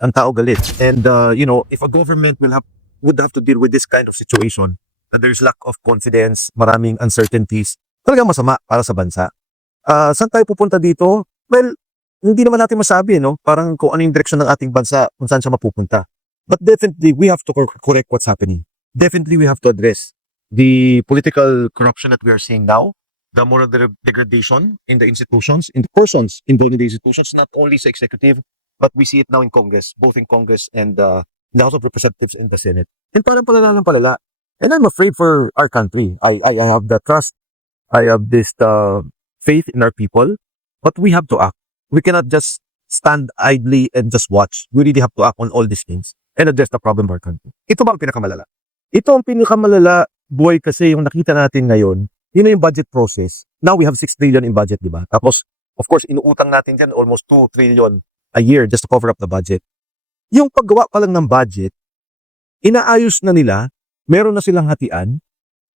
ang tao galit. And if a government would have to deal with this kind of situation, that there's lack of confidence, maraming uncertainties, talagang masama para sa bansa. Saan tayo pupunta dito? Well, hindi naman natin masabi, no? Parang kung ano yung direksyon ng ating bansa, kung saan siya mapupunta. But definitely, we have to correct what's happening. Definitely, we have to address the political corruption that we are seeing now, the moral degradation in the institutions, in the persons involved in the institutions, not only sa executive, but we see it now in Congress, both in Congress and in the House of Representatives and the Senate. And parang palala ng palala. And I'm afraid for our country. I have the trust. I have this faith in our people, but we have to act. We cannot just stand idly and just watch. We really have to act on all these things and address the problem of our country. Ito ba ang pinakamalala? Ito ang pinakamalala, boy, kasi yung nakita natin ngayon, yun na yung budget process. Now we have 6 trillion in budget, di ba? Tapos, of course, inuutang natin dyan almost 2 trillion a year just to cover up the budget. Yung paggawa pa lang ng budget, inaayos na nila, meron na silang hatian,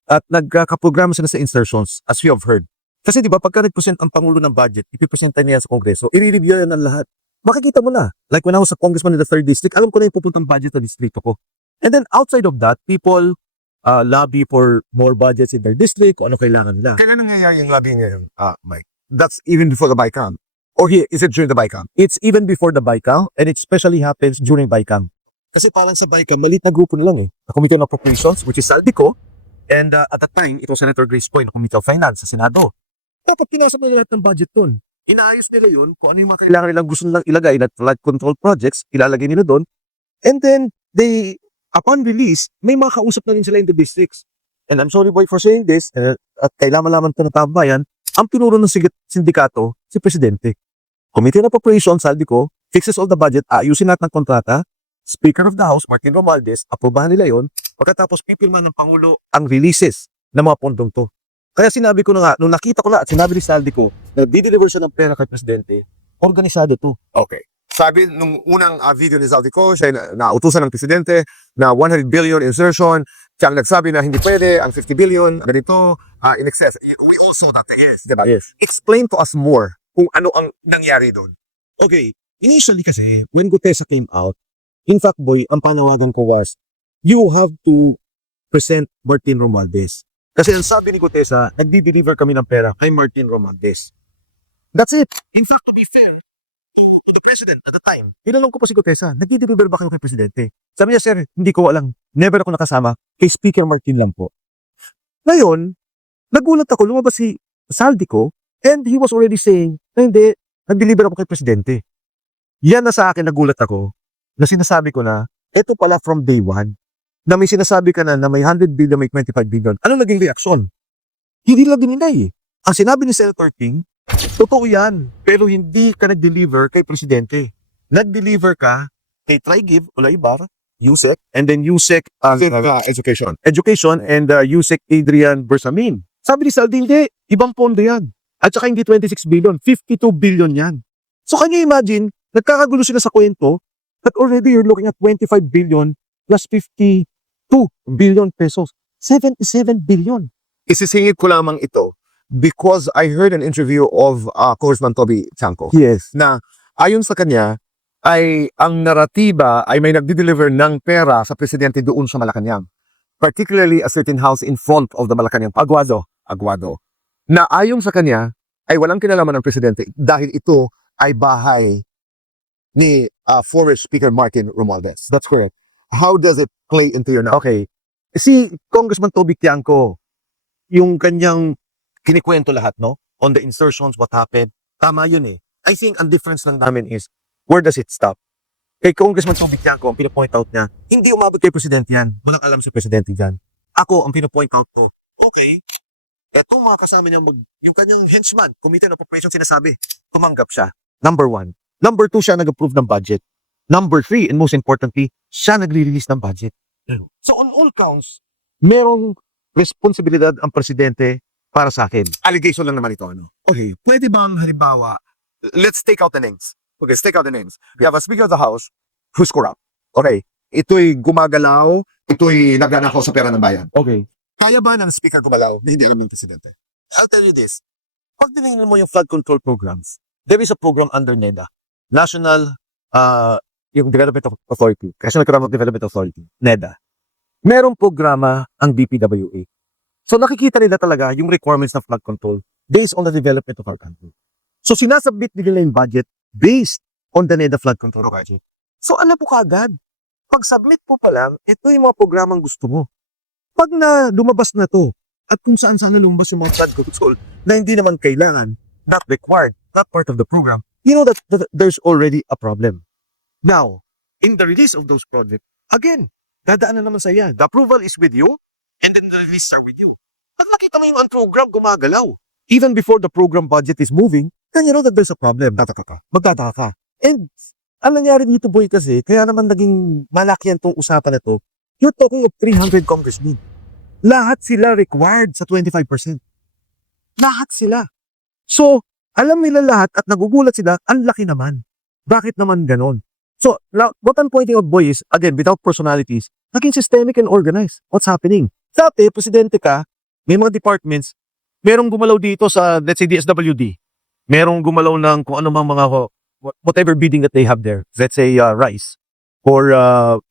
at nagkakaprograma sila sa insertions, as we have heard. Kasi di ba, pagka nag-present ang Pangulo ng budget, ipipresenta niya sa Kongreso, i-review yan ng lahat. Makikita mo na. Like when I was a congressman in the 3rd district, alam ko na yung pupuntang budget sa distrito ko. And then outside of that, people lobby for more budgets in their district, kung ano kailangan nila. Kailan nangyayari yung lobbying ngayon, Mike? That's even before the BICAM? Or is it during the BICAM? It's even before the BICAM, and it especially happens during BICAM. Kasi parang sa BICAM, maliit na grupo na lang eh. Na Committee on Appropriations, which is Saldico, and at that time, ito Senator Grace Poy, na Committee of Finance sa Senado. Dapat pinasok na lahat ng budget doon. Inaayos nila yun, kung ano yung mga kailangan nilang gusto nilang ilagay na flood control projects, ilalagay nila doon. And then, upon release, may mga kausap na rin sila in the districts. And I'm sorry boy for saying this, at kailangan lamang ito na tabayan, ang tinuro ng sindikato, si Presidente. Committee on Appropriations, Saldico, fixes all the budget, ayusin natin ang kontrata, Speaker of the House, Martin Romualdez, aprobahan nila yon. Pagkatapos pipirma ng Pangulo ang releases ng mga pondong to. Kaya sinabi ko na nga, nung nakita ko na at sinabi ni Saldico na di-deliver siya ng pera kay Presidente, organisado to. Okay. Sabi nung unang video ni Zaldico, siya nautusan ng Presidente na 100 billion insertion, siya ang nagsabi na hindi pwede, ang 50 billion, ganito, in excess. We all saw that, yes, diba? Yes. Explain to us more kung ano ang nangyari doon. Okay, initially kasi, when Gutesa came out, in fact boy, ang panawagan ko was, you have to present Martin Romualdez. Kasi ang sabi ni Gutesa, nagdi-deliver kami ng pera kay Martin Romualdez. That's it. In fact, to be fair to the President at the time, tinanong ko po si Gutesa, nagdi-deliver ba kayo kay Presidente? Sabi niya, sir, hindi ko alam. Never ako nakasama. Kay Speaker Martin lang po. Ngayon, nagulat ako, lumabas si Saldico, and he was already saying, na hindi, nag-deliver ako kay Presidente. Yan na sa akin, nagulat ako, na sinasabi ko na, eto pala from day one, na may sinasabi ka na may 100 billion, may 25 billion. Anong naging reaksyon? Hindi lang dininay eh. Ang sinabi ni Senator King, totoo yan, pero hindi ka nag-deliver kay Presidente. Nag-deliver ka kay Trigive, Olaybar, Yusek, and then Yusek Education, and Yusek Adrian Bersamin. Sabi ni Saldi, hindi, ibang pondo yan. At saka hindi 26 billion, 52 billion yan. So can you imagine, nagkakagulo sila sa kwento, that already you're looking at 25 billion plus 52 billion pesos. 77 billion. Isisingit ko lamang ito because I heard an interview of Congressman Toby Chanco. Yes. Na ayon sa kanya, ay ang naratiba ay may nagdi-deliver ng pera sa Presidente doon sa Malacanang. Particularly a certain house in front of the Malacanang. Aguado. Na ayon sa kanya, ay walang kinalaman ng Presidente dahil ito ay bahay ni former Speaker Martin Romualdez. That's correct. How does it play into your now? Okay. Si Congressman Toby Tiangco, yung kanyang kinikwento lahat, no? On the insertions, what happened. Tama yun eh. I think ang difference lang namin is, where does it stop? Kay Congressman Toby Tiangco, ang pinapoint out niya, hindi umabot kay Presidente yan. Walang alam si Presidente dyan. Ako, ang pinapoint out ko, okay, etong mga kasama niya, yung kanyang henchman, Committee on Appropriations, sinasabi, tumanggap siya. Number 1. Number 2, siya nag-approve ng budget. Number 3, and most importantly, siya nagre-release ng budget. So on all counts, merong responsibilidad ang Presidente para sa akin. Allegation lang naman ito, ano? Okay, pwede bang halimbawa, Let's take out the names. Okay, let's take out the names. We have a Speaker of the House who's corrupt. Okay, ito'y gumagalaw, ito'y nagnanakaw sa pera ng bayan. okay, Kaya ba ng Speaker gumalaw na hindi alam ng Presidente? I'll tell you this. Pag tinignan mo yung flood control programs, there is a program under NEDA, National yung Development Authority, National Economic Development Authority, NEDA, merong programa ang DPWA. So nakikita nila talaga yung requirements ng flood control based on the development of our country. So sinasubmit nila yung budget based on the NEDA flood control budget. So alam po kaagad, pag submit po pa lang, ito yung mga programang gusto mo. Pag na lumabas na to, at kung saan-saan na lumabas yung mga flood control na hindi naman kailangan, not required, not part of the program, you know that there's already a problem. Now, in the release of those projects, again, dadaan na naman sa iya. The approval is with you, and then the release are with you. Pag nakita mo yung program gumagalaw, even before the program budget is moving, then you know that there's a problem. Magtataka ka. And ang nangyari dito, boy, kasi, kaya naman naging malaki yan tong usapan na to, you're talking of 300 congressmen. Lahat sila required sa 25%. Lahat sila. So, alam nila lahat at nagugulat sila, ang laki naman. Bakit naman ganon? So, what I'm pointing out, boy, is, again, without personalities, naging systemic and organized. What's happening? Dati, presidente ka, may mga departments, merong gumalaw dito sa, let's say, DSWD. Merong gumalaw ng kung ano mang mga, whatever bidding that they have there. Let's say, rice. For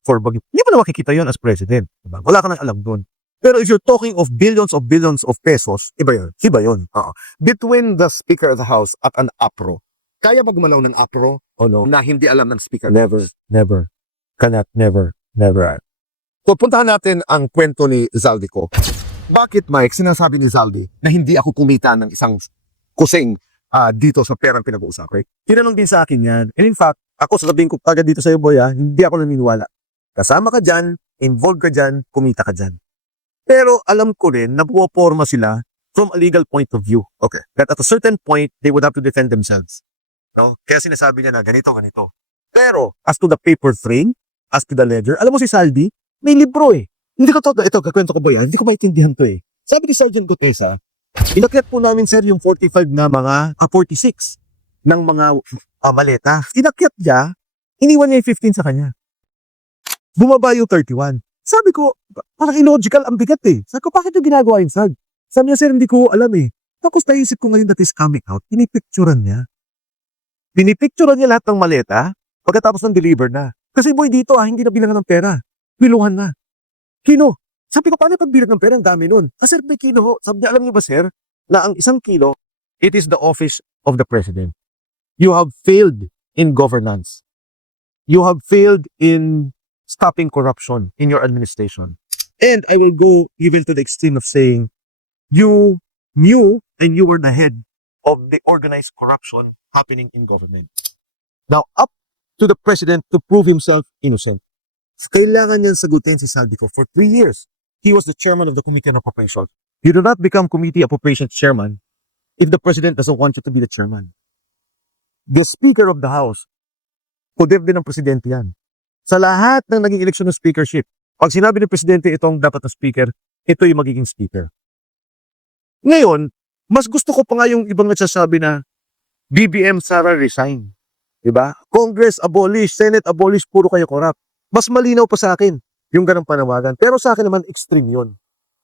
Baguio. Hindi mo na makikita yun as president. Diba? Wala ka nang alam doon. Pero if you're talking of billions of pesos, iba yun. Iba yun. Between the Speaker of the House at an APRO, kaya ba gumalaw ng APRO na hindi alam ng Speaker? Never. Cannot, never. So, puntahan natin ang kwento ni Zaldico. Bakit, Mike, sinasabi ni Zaldi na hindi ako kumita ng isang kusing dito sa perang pinag-uusapan? Tinanong din sa akin yan. And in fact, ako sasabihin ko agad dito sa iyo, boy, hindi ako naniniwala. Kasama ka dyan, involved ka dyan, kumita ka dyan. Pero alam ko rin na buwaporma sila from a legal point of view. Okay. That at a certain point, they would have to defend themselves. No? Kaya sinasabi niya na ganito. Pero, as to the paper trail, as to the ledger, alam mo si Saldi, may libro eh. Hindi ko ito, kakwento ko, boy, hindi ko maintindihan to eh. Sabi ni Sergeant Gutesa, inakyat po namin, sir, yung 45 na mga, 46 ng mga maleta. Inakyat niya, iniwan niya yung 15 sa kanya. Bumaba yung 31. Sabi ko, parang illogical, ang bigat eh. Sabi ko, bakit yung ginagawa yun, Sag? Sabi niya, sir, hindi ko alam eh. Tapos naisip ko ngayon that is coming out, pinipicturan niya. Pinipicturan niya lahat ng maleta, pagkatapos ng deliver na. Kasi boy, dito hindi na bilangan ng pera. Biluhan na. Kino. Sabi ko, paano pagbilang ng pera? Ang dami nun. Sir, may kino ho. Sabi niya, alam niyo ba, sir, na ang 1 kilo, it is the office of the president. You have failed in governance. You have failed in stopping corruption in your administration. And I will go even to the extreme of saying, you knew and you were the head of the organized corruption happening in government. Now, up to the president to prove himself innocent. Kailangan niyan sagutin si Saldico for 3 years. He was the chairman of the Committee on Appropriations. You do not become Committee Appropriations chairman if the president doesn't want you to be the chairman. The Speaker of the House, poder din ng presidente yan. Sa lahat ng naging eleksyon ng speakership, pag sinabi ng presidente itong dapat na speaker, ito yung magiging speaker. Ngayon, mas gusto ko pa nga yung ibang nagsasabi na BBM Sara resign. Diba? Congress abolish, Senate abolish, puro kayo corrupt. Mas malinaw pa sa akin yung ganang panawagan. Pero sa akin naman, extreme yun.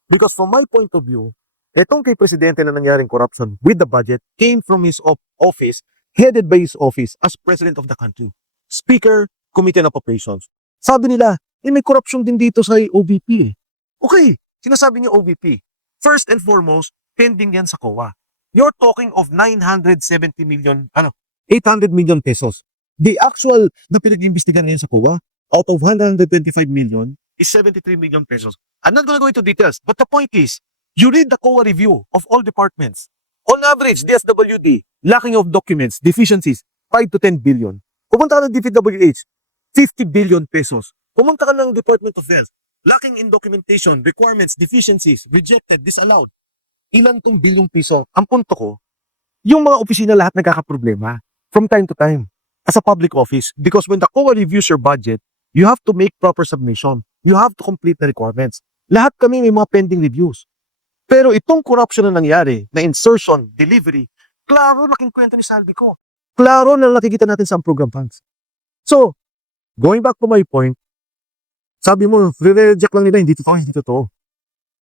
Because from my point of view, itong kay presidente na nangyaring corruption with the budget came from his office, headed by his office as president of the country. Speaker, Committee on Appropriations. Sabi nila, may corruption din dito sa OVP eh. Okay, sinasabi niyo OVP. First and foremost, pending yan sa COA. You're talking of 800 million pesos. The actual na pinag-iimbestigan ngayon sa COA, out of 125 million, is 73 million pesos. I'm not gonna go into details, but the point is, you read the COA review of all departments. On average, DSWD, lacking of documents, deficiencies, 5 to 10 billion. Pumunta ka ng DPWH, 50 billion pesos. Pumunta ka ng Department of Health, lacking in documentation, requirements, deficiencies, rejected, disallowed. Ilan tong bilyong piso? Ang punto ko, yung mga opisina lahat nagkakaproblema from time to time as a public office because when the COA reviews your budget, you have to make proper submission. You have to complete the requirements. Lahat kami may mga pending reviews. Pero itong corruption na nangyari, na insertion, delivery, klaro laking kwento ni Saldico. Klaro na nakikita natin sa program funds. So, going back to my point, sabi mo, re-reject lang nila, hindi totoo.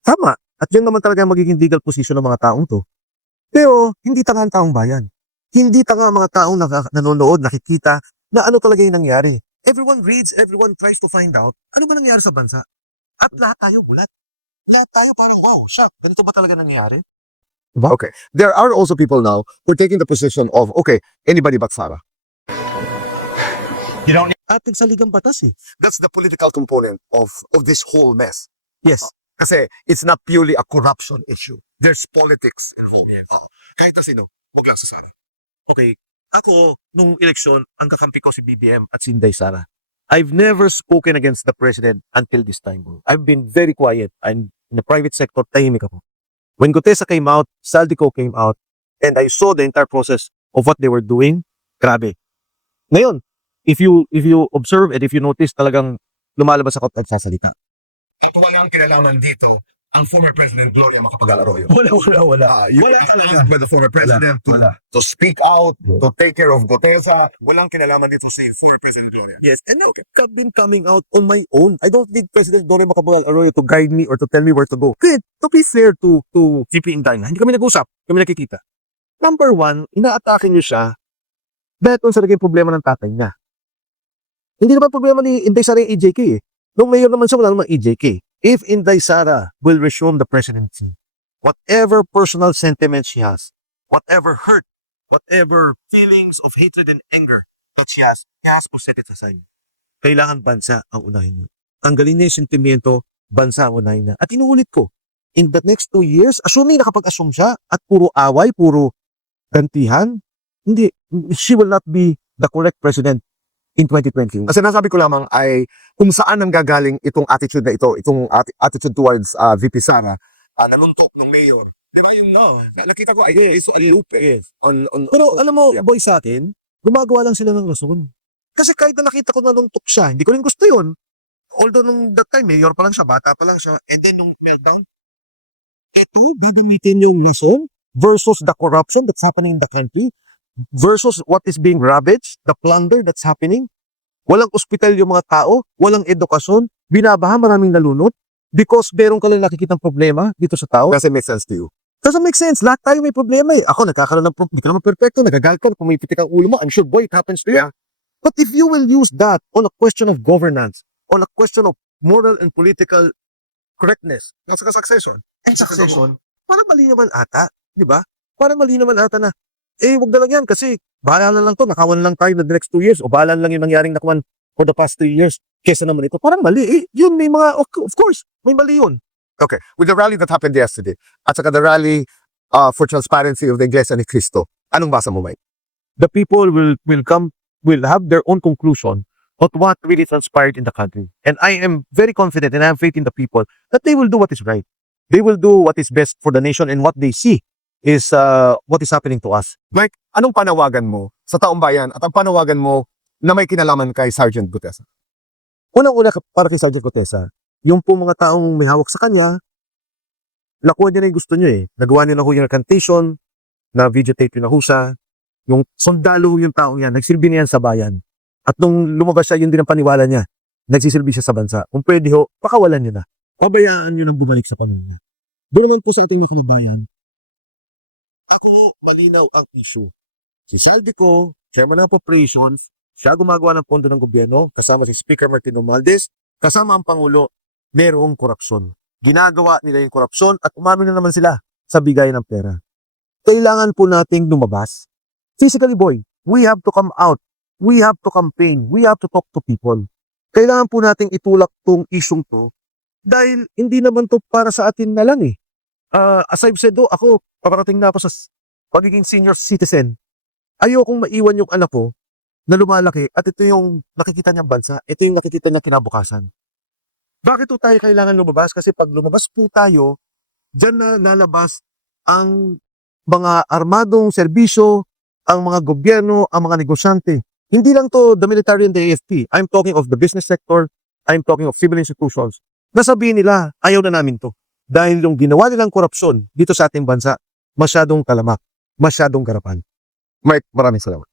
Tama. At yan naman talaga magiging legal position ng mga taong to. Pero, hindi tanga ang taong bayan. Hindi tanga ang mga taong nanonood, nakikita na ano talaga yung nangyari. everyone reads, everyone tries to find out ano ba nangyayari sa bansa. At lahat tayo ulat. Lahat tayo parang, wow, shock, ganito ba talaga nangyayari? Okay. There are also people now who are taking the position of, okay, anybody but Sara. At nagsaligang batas eh. That's the political component of this whole mess. Yes. Kasi it's not purely a corruption issue. There's politics involved. Yes. Kahit na sino, okay lang sa Sara. Okay, ako, nung eleksyon, ang kakampi ko si BBM at si Inday Sara. I've never spoken against the president until this time. Bro. I've been very quiet. I'm in the private sector, tahimik ako. When Gutesa came out, Saldico came out, and I saw the entire process of what they were doing, grabe. Ngayon, if you observe and if you notice, talagang lumalabas ako at nagsasalita. At walang kinalaman dito ang former President Gloria Macapagal-Arroyo. Wala. You were asked by the former president to speak out, to take care of Gutesa. Walang kinalaman dito si former President Gloria. Yes, and now I've been coming out on my own. I don't need President Gloria Macapagal-Arroyo to guide me or to tell me where to go. Good, to be fair to GP Inday na, hindi kami nag-usap, kami nakikita. Number one, inaatake niyo siya dahil kung sa naging problema ng tatay niya. Hindi naman problema ni Inday Sara yung EJK eh. Nung mayor naman siya, wala namang EJK. If Inday Sara will resume the presidency, whatever personal sentiment she has, whatever hurt, whatever feelings of hatred and anger that she has to set it aside. Kailangan bansa ang unahin mo. Tanggalin niya yung sentimiento, bansa ang unahin niya. At inuulit ko, in the next 2 years, assuming nakapag-assume siya at puro away, puro gantihan, hindi, she will not be the correct president in 2020. Kasi nasabi ko lamang ay kung saan ang gagaling itong attitude na ito, itong attitude towards VP Sara, nanuntok ng mayor. Di ba yung nakita ko, ay so alupe. Yes. On, Pero alam mo, boy, sa atin, gumagawa lang sila ng rason. Kasi kahit na nakita ko nanuntok siya, hindi ko rin gusto yun. Although nung that time, mayor pa lang siya, bata pa lang siya, and then nung meltdown, ito, gagamitin yung rason versus the corruption that's happening in the country, versus what is being ravaged, the plunder that's happening. Walang ospital yung mga tao, walang edukasyon, binabaha, maraming nalunod, because meron ka lang nakikitang problema dito sa tao. does it make sense to you? Doesn't make sense. Lahat tayo may problema eh. Ako, nagkakaroon ng problema. Hindi ka naman perfecto. Nagagalit ka. Pumipitik ang ulo mo. I'm sure, boy, it happens to you. Yeah. But if you will use that on a question of governance, on a question of moral and political correctness, That's a succession. and succession, parang mali naman ata. Di ba? Parang mali naman ata na, wag na lang yan kasi bahala na lang to. Nakawan lang tayo na the next 2 years o bahala lang yung nangyaring nakawan for the past 3 years. Kesa naman ito. Parang mali. Yun, may mga, of course, may mali yun. Okay, with the rally that happened yesterday, at saka the rally for transparency of the Iglesia ni Cristo, anong basa mo, Mike? The people will have their own conclusion of what really transpired in the country. And I am very confident and I have faith in the people that they will do what is right. They will do what is best for the nation and what they see is what is happening to us. Mike, anong panawagan mo sa taong bayan at ang panawagan mo na may kinalaman kay Sergeant Gutesa? Unang-una para kay Sergeant Gutesa, yung po mga taong may hawak sa kanya, nakuha niya na yung gusto niya eh. Nagawa niya na ho yung recantation, na videotape yun na ho siya. Yung sundalo yung taong yan, nagsilbi niya yan sa bayan. At nung lumabas siya, yun din ang paniwala niya. Nagsisilbi siya sa bansa. Kung pwede ho, pakawalan niyo na. Pabayaan niyo nang bumalik sa pamilya. Doon naman po sa ating mga kababayan, ako, malinaw ang issue. Si Saldico, Chairman ng Operations, siya gumagawa ng pondo ng gobyerno, kasama si Speaker Martin Romualdez, kasama ang Pangulo, merong korupsyon. Ginagawa nila yung korupsyon at umamin na naman sila sa bigay ng pera. Kailangan po nating lumabas. Physically, boy, we have to come out. We have to campaign. We have to talk to people. Kailangan po nating itulak tong isyong to dahil hindi naman to para sa atin na lang eh. As I've said, ako, paparating na ako sa pagiging senior citizen. Ayokong maiwan yung anak ko na lumalaki at ito yung nakikita niyang bansa, ito yung nakikita niya kinabukasan. Bakit po tayo kailangan lumabas? Kasi pag lumabas po tayo, dyan na lalabas ang mga armadong serbisyo, ang mga gobyerno, ang mga negosyante. Hindi lang to the military and the AFP. I'm talking of the business sector. I'm talking of civil institutions. Nasabihin nila, ayaw na namin to. Dahil yung ginawa nilang korupsyon dito sa ating bansa, masyadong talamak, masyadong garapan. Mike, maraming salamat.